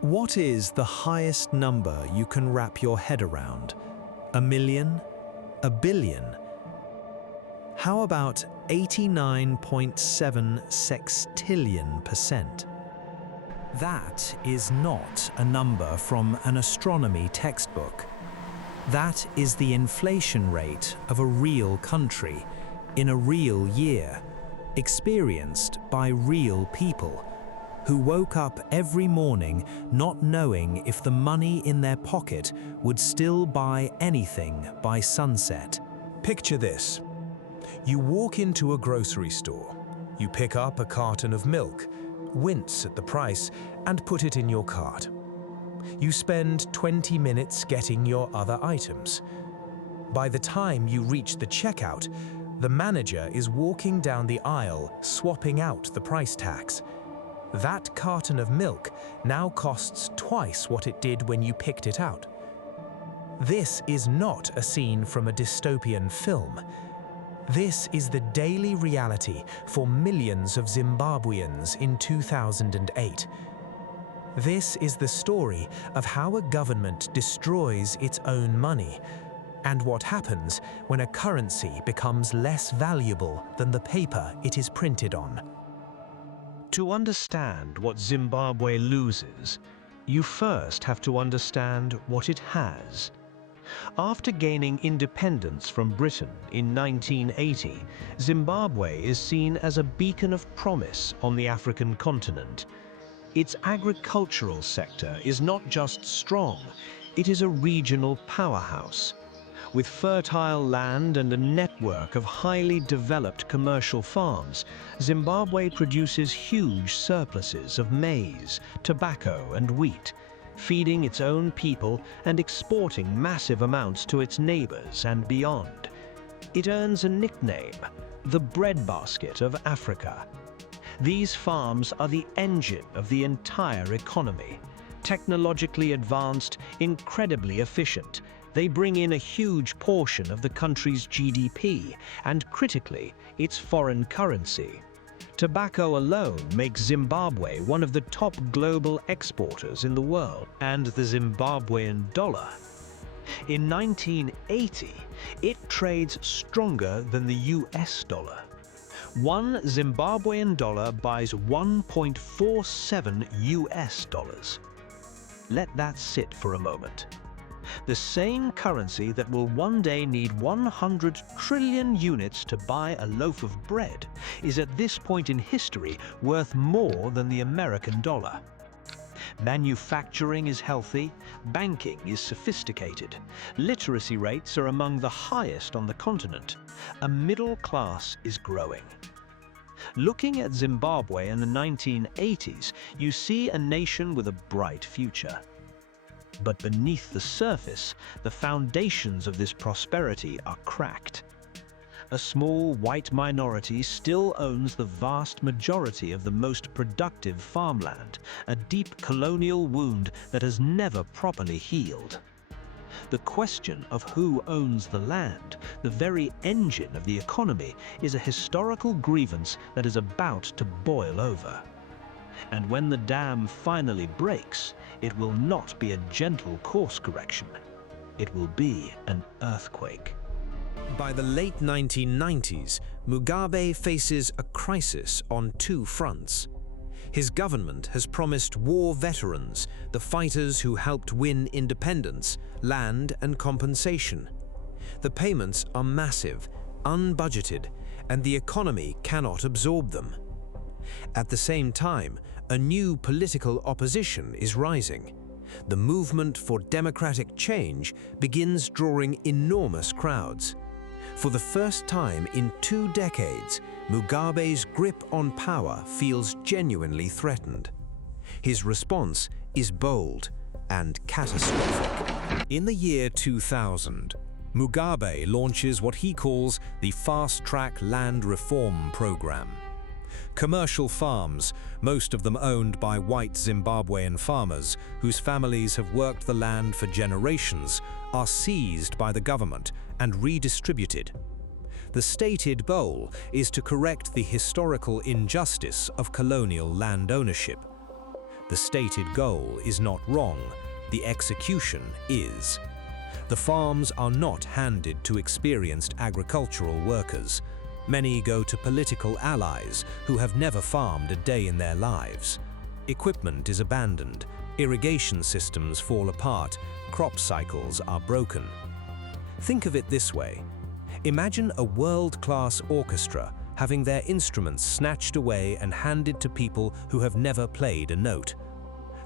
What is the highest number you can wrap your head around? A million? A billion? How about 89.7 sextillion percent? That is not a number from an astronomy textbook. That is the inflation rate of a real country, in a real year, experienced by real people, who woke up every morning not knowing if the money in their pocket would still buy anything by sunset. Picture this. You walk into a grocery store. You pick up a carton of milk, wince at the price, and put it in your cart. You spend 20 minutes getting your other items. By the time you reach the checkout, the manager is walking down the aisle, swapping out the price tags. That carton of milk now costs twice what it did when you picked it out. This is not a scene from a dystopian film. This is the daily reality for millions of Zimbabweans in 2008. This is the story of how a government destroys its own money, and what happens when a currency becomes less valuable than the paper it is printed on. To understand what Zimbabwe loses, you first have to understand what it has. After gaining independence from Britain in 1980, Zimbabwe is seen as a beacon of promise on the African continent. Its agricultural sector is not just strong, it is a regional powerhouse. With fertile land and a network of highly developed commercial farms, Zimbabwe produces huge surpluses of maize, tobacco, and wheat, feeding its own people and exporting massive amounts to its neighbors and beyond. It earns a nickname, the breadbasket of Africa. These farms are the engine of the entire economy. Technologically advanced, incredibly efficient, they bring in a huge portion of the country's GDP and, critically, its foreign currency. Tobacco alone makes Zimbabwe one of the top global exporters in the world, and the Zimbabwean dollar. In 1980, it trades stronger than the US dollar. One Zimbabwean dollar buys 1.47 US dollars. Let that sit for a moment. The same currency that will one day need 100 trillion units to buy a loaf of bread is at this point in history worth more than the American dollar. Manufacturing is healthy, banking is sophisticated, literacy rates are among the highest on the continent, a middle class is growing. Looking at Zimbabwe in the 1980s, you see a nation with a bright future. But beneath the surface, the foundations of this prosperity are cracked. A small white minority still owns the vast majority of the most productive farmland, a deep colonial wound that has never properly healed. The question of who owns the land, the very engine of the economy, is a historical grievance that is about to boil over. And when the dam finally breaks, it will not be a gentle course correction. It will be an earthquake. By the late 1990s, Mugabe faces a crisis on two fronts. His government has promised war veterans, the fighters who helped win independence, land and compensation. The payments are massive, unbudgeted, and the economy cannot absorb them. At the same time, a new political opposition is rising. The movement for democratic change begins drawing enormous crowds. For the first time in 2 decades, Mugabe's grip on power feels genuinely threatened. His response is bold and catastrophic. In the year 2000, Mugabe launches what he calls the Fast-Track Land Reform Program. Commercial farms, most of them owned by white Zimbabwean farmers whose families have worked the land for generations, are seized by the government and redistributed. The stated goal is to correct the historical injustice of colonial land ownership. The stated goal is not wrong, the execution is. The farms are not handed to experienced agricultural workers. Many go to political allies who have never farmed a day in their lives. Equipment is abandoned, irrigation systems fall apart, crop cycles are broken. Think of it this way. Imagine a world-class orchestra having their instruments snatched away and handed to people who have never played a note.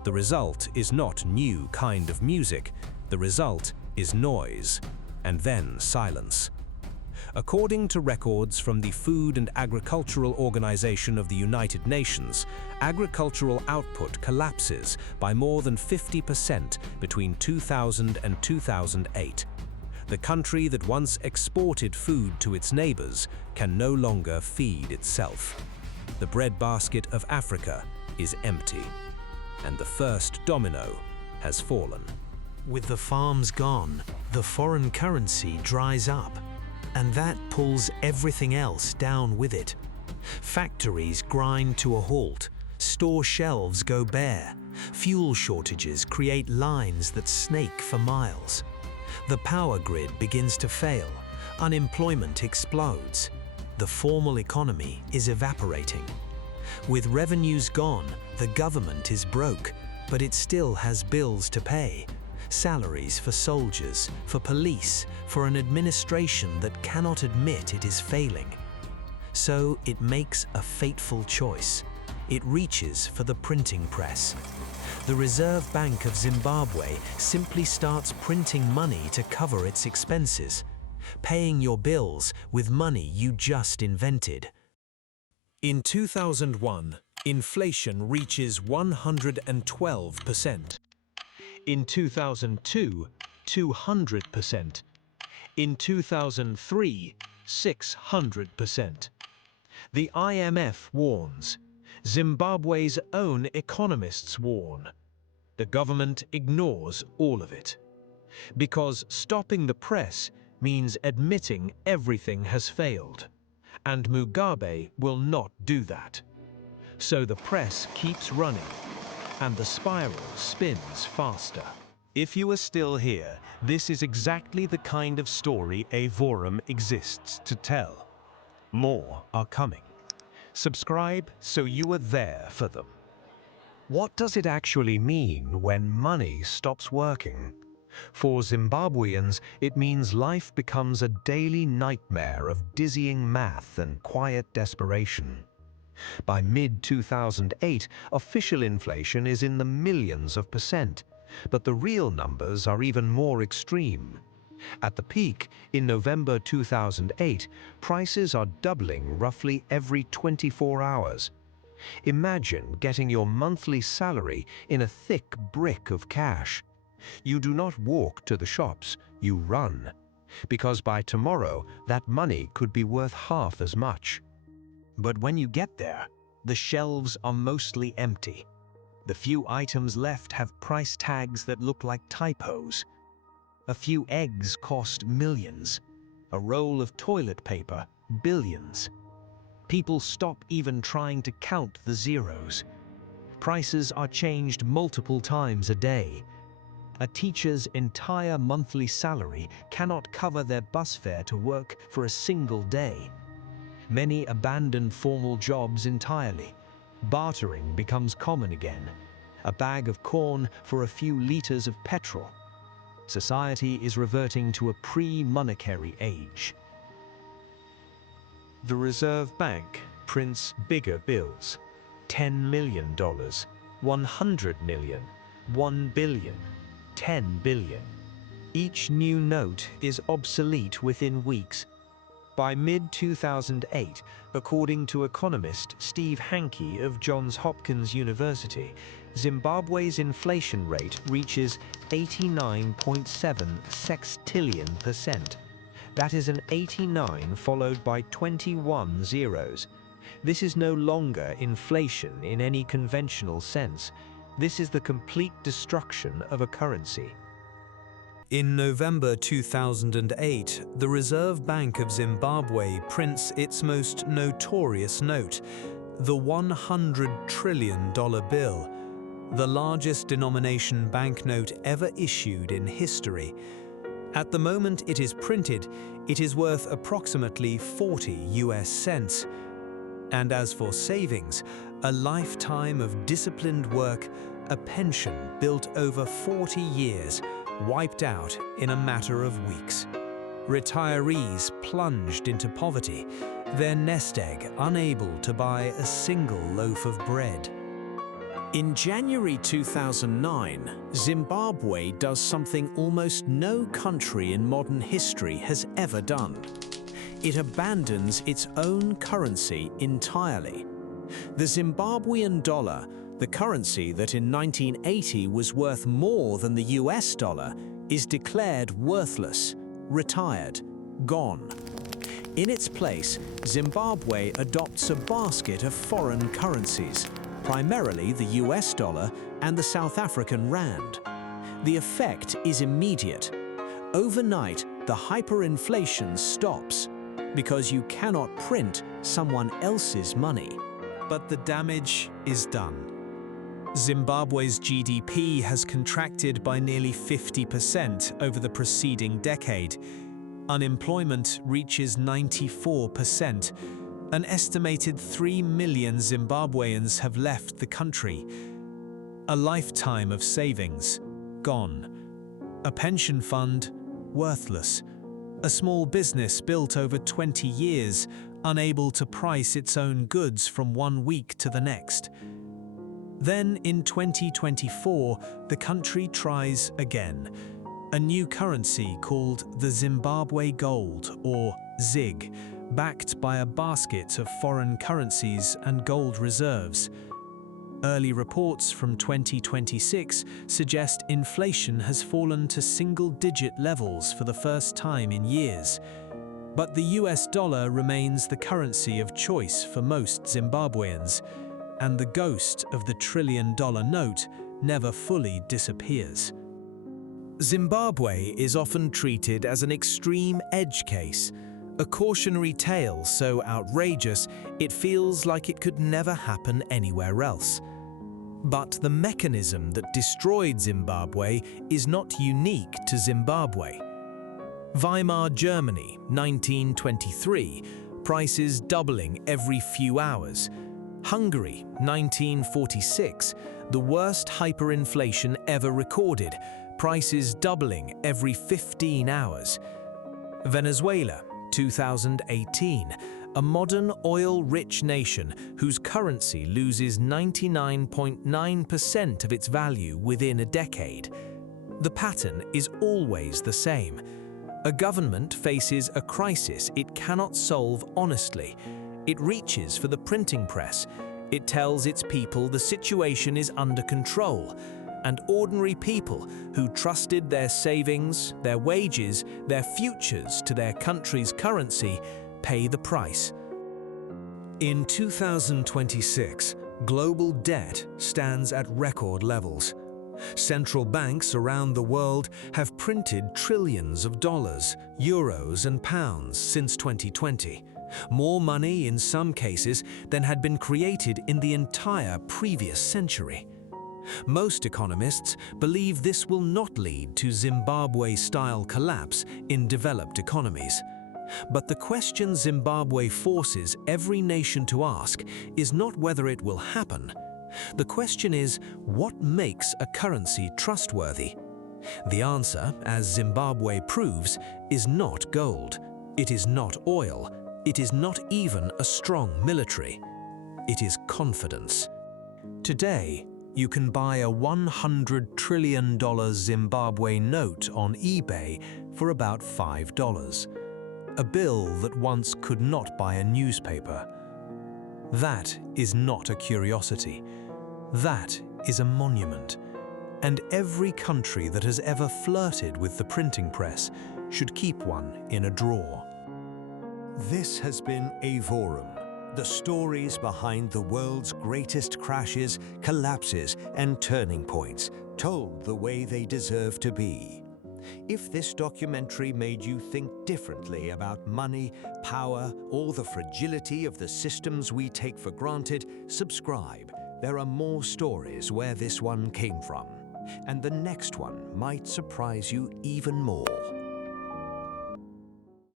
The result is not new kind of music. The result is noise, and then silence. According to records from the Food and Agricultural Organization of the United Nations, agricultural output collapses by more than 50% between 2000 and 2008. The country that once exported food to its neighbors can no longer feed itself. The breadbasket of Africa is empty, and the first domino has fallen. With the farms gone, the foreign currency dries up, and that pulls everything else down with it. Factories grind to a halt, store shelves go bare, fuel shortages create lines that snake for miles. The power grid begins to fail, unemployment explodes. The formal economy is evaporating. With revenues gone, the government is broke, but it still has bills to pay. Salaries for soldiers, for police, for an administration that cannot admit it is failing. So it makes a fateful choice. It reaches for the printing press. The Reserve Bank of Zimbabwe simply starts printing money to cover its expenses, paying your bills with money you just invented. In 2001, inflation reaches 112%. In 2002, 200%. In 2003, 600%. The IMF warns. Zimbabwe's own economists warn. The government ignores all of it. Because stopping the press means admitting everything has failed. And Mugabe will not do that. So the press keeps running, and the spiral spins faster. If you are still here, this is exactly the kind of story a forum exists to tell. More are coming. Subscribe so you are there for them. What does it actually mean when money stops working? For Zimbabweans, it means life becomes a daily nightmare of dizzying math and quiet desperation. By mid-2008, official inflation is in the millions of percent, but the real numbers are even more extreme. At the peak, in November 2008, prices are doubling roughly every 24 hours. Imagine getting your monthly salary in a thick brick of cash. You do not walk to the shops, you run. Because by tomorrow, that money could be worth half as much. But when you get there, the shelves are mostly empty. The few items left have price tags that look like typos. A few eggs cost millions. A roll of toilet paper, billions. People stop even trying to count the zeros. Prices are changed multiple times a day. A teacher's entire monthly salary cannot cover their bus fare to work for a single day. Many abandon formal jobs entirely. Bartering becomes common again. A bag of corn for a few liters of petrol. Society is reverting to a pre-monetary age. The Reserve Bank prints bigger bills. $10 million, $100 million, $1 billion, $10 billion. Each new note is obsolete within weeks. By mid-2008, according to economist Steve Hanke of Johns Hopkins University, Zimbabwe's inflation rate reaches 89.7 sextillion%. That is an 89 followed by 21 zeros. This is no longer inflation in any conventional sense. This is the complete destruction of a currency. In November 2008, the Reserve Bank of Zimbabwe prints its most notorious note, the $100 trillion bill. the largest denomination banknote ever issued in history. At the moment it is printed, it is worth approximately 40 US cents. And as for savings, a lifetime of disciplined work, a pension built over 40 years, wiped out in a matter of weeks. Retirees plunged into poverty, their nest egg unable to buy a single loaf of bread. In January 2009, Zimbabwe does something almost no country in modern history has ever done. It abandons its own currency entirely. The Zimbabwean dollar, the currency that in 1980 was worth more than the US dollar, is declared worthless, retired, gone. In its place, Zimbabwe adopts a basket of foreign currencies, primarily the US dollar and the South African rand. The effect is immediate. Overnight, the hyperinflation stops, because you cannot print someone else's money. But the damage is done. Zimbabwe's GDP has contracted by nearly 50% over the preceding decade. Unemployment reaches 94%. An estimated 3 million Zimbabweans have left the country. A lifetime of savings, gone. A pension fund, worthless. A small business built over 20 years, unable to price its own goods from one week to the next. Then in 2024, the country tries again. A new currency called the Zimbabwe Gold, or ZiG, backed by a basket of foreign currencies and gold reserves. Early reports from 2026 suggest inflation has fallen to single-digit levels for the first time in years. But the US dollar remains the currency of choice for most Zimbabweans, and the ghost of the trillion-dollar note never fully disappears. Zimbabwe is often treated as an extreme edge case, a cautionary tale so outrageous it feels like it could never happen anywhere else. But the mechanism that destroyed Zimbabwe is not unique to Zimbabwe. Weimar Germany, 1923, prices doubling every few hours. Hungary, 1946, the worst hyperinflation ever recorded, prices doubling every 15 hours. Venezuela, 2018, a modern oil-rich nation whose currency loses 99.9% of its value within a decade. The pattern is always the same. A government faces a crisis it cannot solve honestly. It reaches for the printing press. It tells its people the situation is under control, and ordinary people who trusted their savings, their wages, their futures to their country's currency pay the price. In 2026, global debt stands at record levels. Central banks around the world have printed trillions of dollars, euros, and pounds since 2020. More money in some cases than had been created in the entire previous century. Most economists believe this will not lead to Zimbabwe-style collapse in developed economies. But the question Zimbabwe forces every nation to ask is not whether it will happen. The question is, what makes a currency trustworthy? The answer, as Zimbabwe proves, is not gold. It is not oil. It is not even a strong military. It is confidence. Today, you can buy a $100 trillion Zimbabwe note on eBay for about $5. A bill that once could not buy a newspaper. That is not a curiosity. That is a monument. And every country that has ever flirted with the printing press should keep one in a drawer. This has been Avorum, the stories behind the world's greatest crashes, collapses, and turning points, told the way they deserve to be. If this documentary made you think differently about money, power, or the fragility of the systems we take for granted, subscribe. There are more stories where this one came from, and the next one might surprise you even more.